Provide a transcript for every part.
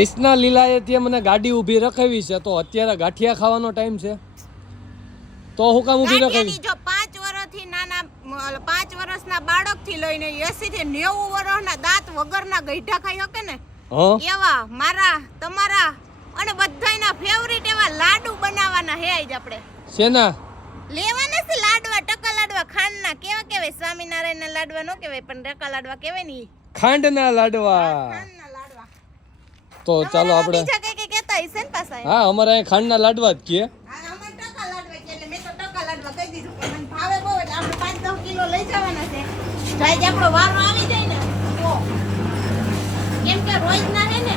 કૃષ્ણા લીલાએ ત્યાં મને ગાડી ઊભી રખાવી છે, તો અત્યારે ગાંઠિયા ખાવાનો ટાઈમ છે, તો હું કામ ઊભી રખાવી? જો 5 વર્ષથી નાના 5 વર્ષના બાળકથી લઈને 80 થી 90 વર્ષના દાંત વગરના ગઈઢા ખાઈ શકે ને, એવા મારા તમારા અને બધાયના ફેવરિટ એવા લાડુ બનાવવાના હે આજ આપણે. શેના લેવાના છે? લાડવા, ટકા લાડવા, ખાંડના. કેવા કહેવાય? સ્વામિનારાયણના લાડવા નો કહેવાય, પણ ટકા લાડવા કહેવાય ને. ખાંડના લાડવા. તો ચાલો આપણે બીજા કઈ કહેતા હશે ને પાછા. હા, અમારે અહીં ખાંડના લાડવા જ કહે. હા, અમારે ટકા લાડવા કહે, એટલે મેં તો ટકા લાડવા કહી દીધું કે મને ભાવે બહુ, એટલે આપણે 5-10 કિલો લઈ જવાના છે. જાય આપણો વારો આવી જાય ને તો, કેમ કે રોજ ના હે ને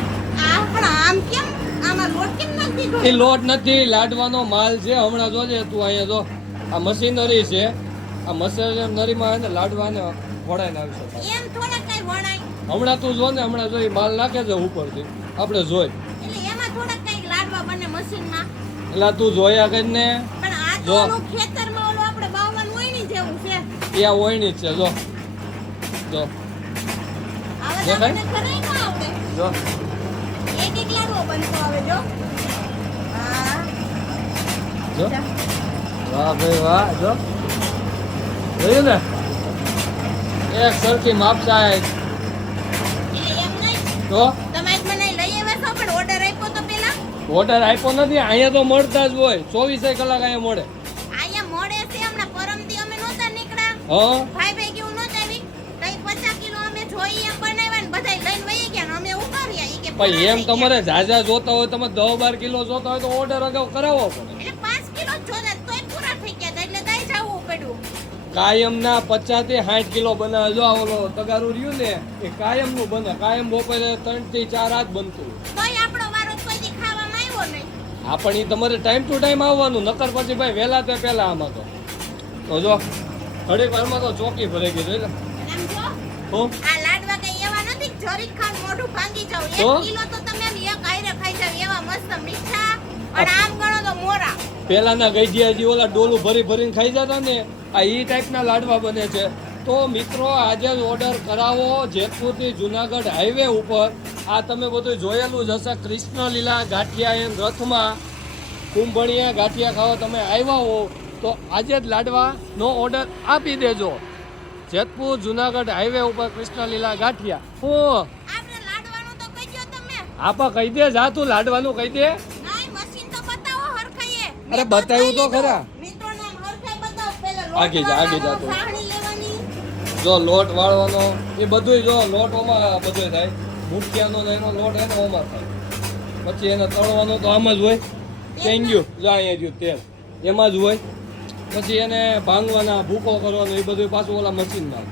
આપણા આમ કેમ આમાં લોટ કેમ નથી દીધો? એ લોટ નથી, લાડવાનો માલ છે. હમણાં જોજે તું, અહીંયા જો આ મશીનરી છે, આ મશીનરીમાં ને લાડવાને વણાઈને આવી શકે. એમ થોડા કઈ વણાય? હમણાં તું જો ને, હમણાં જો માલ નાખે છે ઉપરથી, આપણે જોઈ, એટલે એમાં થોડા કઈ લાડવા બને મશીનમાં. એટલે તું જોયા કરીને. પણ આ તો ઓલું ખેતરમાં ઓલું આપણે બાવવાનું હોય ની જેવું છે. ત્યાં ઓયણી જ છે, જો જો આવા તો મને ખરાઈ ન આવડે. જો એક એક લાડવો બનતો આવે. જો હા, જો વાહ ભાઈ વાહ, જો જોયું ને, એક સરખી માપ સાહેબ. એટલે એમ નહીં તો તમે આજ મને લઈ આવ્યા છો, પણ ઓર્ડર આપ્યો તો પેલા. ઓર્ડર આપ્યો નથી, અહીંયા તો મળતા જ હોય, 24 કલાક અહીંયા મળે. અહીંયા મળે છે. હમણાં પરમદી અમે નહોતા નીકળ્યા, હા ભાઈ ભાઈ કેવું નહોતા આવી, કઈ 50 કિલો અમે જોઈ એમ બનાવ્યા ને બધાય લઈને વહી ગયા ને અમે ઉપાડ્યા. ઈ કે ભાઈ એમ તમારે જાજા જોતા હોય, તમે 10-12 કિલો જોતા હોય તો ઓર્ડર અગાઉ કરાવવો પડે. એટલે 5 કિલો જોતા તોય પૂરા થઈ ગયા હતા, એટલે દઈ જવું પડ્યું. કાયમના 50 થી 60 કિલો બનાવે. જો આ ઓલો તગારું રહ્યું ને, એ કાયમનું બને. કાયમ બપોરે 3 થી 4 આ જ બનતું. તોય આપણો વારો કોઈ દી ખાવામાં આવ્યો નહીં. હા, પણ એ તમારે ટાઈમ ટુ ટાઈમ આવવાનું, નકર પછી ભાઈ વહેલા તે પહેલા આમાં તો જો ઘડીક વારમાં તો ચોકી ભરાઈ ગઈ. જોઈ લે અને આમ જો હું આ લાડવા કઈ એવા નથી જરીક ખાન મોઢું ભાંગી જાવ. 1 કિલો તો તમે આમ એક આયરે ખાઈ જાવ, એવા મસ્ત મીઠા. અને આમ ગણો તો મોરા. પહેલાના ગઈઢિયા જે ઓલા ડોલું ભરી ભરીને ખાઈ જતા ને, આ ઈ ટાઈપના લાડવા બને છે. તો મિત્રો આજે જ ઓર્ડર કરાવો. જેતપુરથી જુનાગઢ હાઈવે ઉપર આ તમે બધું જોયેલું જ હશે, કૃષ્ણ લીલા ગાંઠિયા એમ રથમાં કુંભણિયા ગાંઠિયા ખાવા તમે આવ્યા હો તો આજે જ લાડવાનો ઓર્ડર આપી દેજો. જેતપુર જુનાગઢ હાઈવે ઉપર કૃષ્ણ લીલા ગાંઠિયા. હું આપણે લાડવાનું તો કહી દો તમે. આપા કહી દે, જા તું લાડવાનું કહી દે. નહીં, મશીન તો બતાવો હરખાઈએ. અરે બતાવ્યું તો ખરા. મિત્રો નામ હરખાઈ બતાવો. પહેલા આગે જા, આગે જા તું. સાહણી લેવાની. જો લોટ વાળવાનો એ બધું, જો લોટ ઓમાં બધું થાય. મુઠિયાનો ને એનો લોટ એનો ઓમાં થાય. પછી એને તળવાનો તો આમ જ હોય. કેંગ્યું જો અહીંયા રહ્યું તેલ એમાં જ હોય. પછી એને ભાંગવાના, ભૂકો કરવાનો, એ બધું પાછું ઓલા મશીનમાં.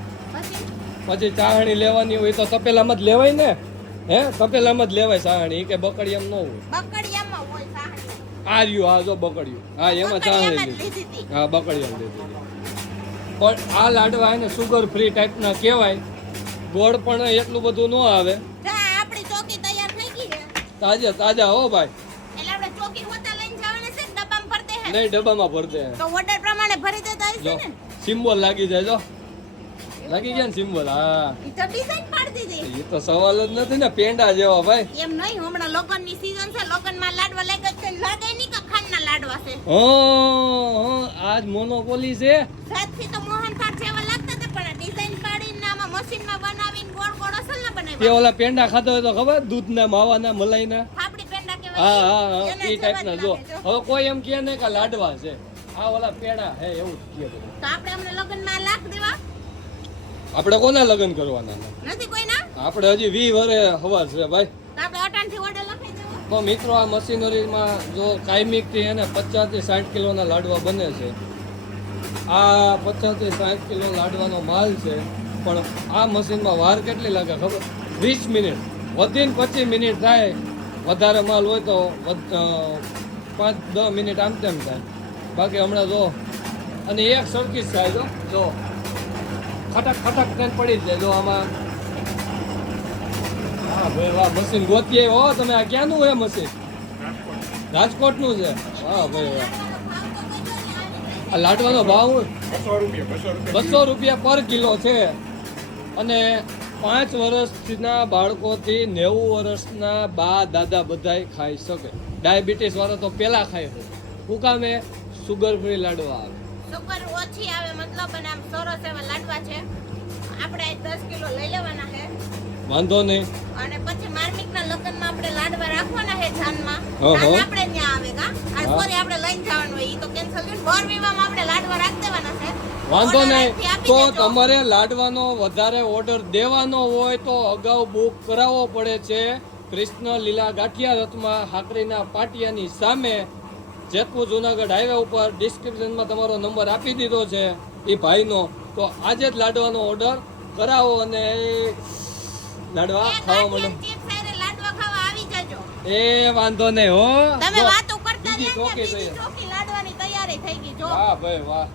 પછી ચાહણી લેવાની હોય તો તપેલામાં જ લેવાય ને. હે, તપેલામાં જ લેવાય ચાહણી, કે બકડિયામ ન હોય. બકડિયામાં હોય સાહણી. આ રહ્યું, હા જો બકડિયું, હા એમાં ચાહણી લીધી. હા, બકડિયામ લીધી. પણ આ લાડવા એને સુગર ફ્રી ટાઈપના કહેવાય. ગોળ પણ એટલું બધું ન આવે. જા આપણી ચોકી તૈયાર થઈ ગઈ છે. તાજા તાજા હો ભાઈ. એટલે આપણે ચોકી હોતા લઈને જવાના છે, ડબ્બામાં ભરતે હે. નહીં, ડબ્બામાં ભર દે. તો ઓર્ડર પ્રમાણે ભરી દેતા હશે જો ને. સિમ્બોલ લાગી જાય. જો લાગી ગયા ને સિમ્બોલ. હા, ઈ તો ડિઝાઇન પાડી દીધી. એ તો સવાલ જ નથી ને, પેંડા જેવા ભાઈ. એમ નહીં, હમણાં લગનની સીઝન છે, લગનમાં લાડવા લાગ્યા છે, લાગે નહીં કે ખાંડના લાડવા છે. આજ મોનોપોલી છે. સાતથી તો મોહનથાળ જેવા લાગતા હતા, પણ ડિઝાઇન પાડીને આમાં મશીનમાં બનાવીને ગોળ ગોળ અસલ ના તે બનાવ્યા. ઓલા પેંડા ખાતા હોય તો ખબર, દૂધના, માવાના, મલાઈના. ફાફડી પેંડા હા કહેવાય. હા હા, એના એ જેવા જ ટાઈપના. જો લાગે છે. હવે કોઈ એમ કહે ને કે લાડવા છે, આ ઓલા પેંડા હે એવું જ કહે બધું. તો આપણે અમને લગનમાં લાખ દેવા આપણે કોના લગ્ન કરવાના નથી કોઈના. આપણે હજી 20 વર્ષે હવાર છે ભાઈ. તો આપણે અટાણથી ઓર્ડર લખાઈ દેવો. તો મિત્રો આ મશીનરીમાં જો કાયમિકથી એને 50 થી 60 કિલોના લાડવા બને છે. આ 50 થી 60 કિલો લાડવાનો માલ છે. પણ આ મશીનમાં વાર કેટલી લાગે ખબર? 20 મિનિટ વધીને 25 મિનિટ થાય. વધારે માલ હોય તો 5-10 મિનિટ આમ તેમ થાય. બાકી હમણાં જો, અને એક સરખી જ થાય. જો ખટક ખટક થઈને પડી જ જાય. જો આમાં હા ભાઈ વાહ, મશીન ગોતીએ હો તમે. આ ક્યાંનું હોય મશીન? રાજકોટનું છે. હા ભાઈ વાહ. આ લાડવાનો ભાવ 200 રૂપિયા પર કિલો છે. અને 5 વર્ષના બાળકોથી 90 વર્ષના બા દાદા બધાય ખાઈ શકે. ડાયાબિટીસ વાળા તો પેલા ખાય છે. શું કામે? સુગર ફ્રી લાડવા આવે. સુગર ઓછી આવે મતલબ અને આમ સરસ એવા લાડવા છે. આપણે 10 કિલો લઈ લેવાના છે વાંધો નહીં. અને પછી માર્મિકના લગ્નમાં આપણે લાડવા રાખવાના છે જાનમાં. હા, જાન હા. આપણે ત્યાં આવે કા આ હા. સોરી આપણે લઈને જવાનું હોય ઈ તો કેન્સલ થયું. બોર વિવામાં આપણે લાડવા રાખી દેવાના છે. વાંધો Order નહીં. અહીંથી આપી તો દેજો. તમારે લાડવાનો વધારે ઓર્ડર દેવાનો હોય તો અગાઉ બુક કરાવવો પડે છે. કૃષ્ણ લીલા ગાંઠિયા રથમાં હાકરીના પાટિયાની સામે જેતપુર જુનાગઢ હાઈવે ઉપર ડિસ્ક્રિપ્શનમાં તમારો નંબર આપી દીધો છે એ ભાઈનો. તો આજે જ લાડવાનો ઓર્ડર કરાવો અને લાડવા એ ખાવા માંડો. ગાંઠિયા ચિપ્સ હારે લાડવા ખાવા આવી જજો. એ વાંધો નહીં હો. તમે જો, વાતો કરતા બીજી રહ્યા ને ચોકી બીજી જોઈએ. ચોકી લાડવાની તૈયારી થઈ ગઈ જો. વાહ ભાઈ વાહ.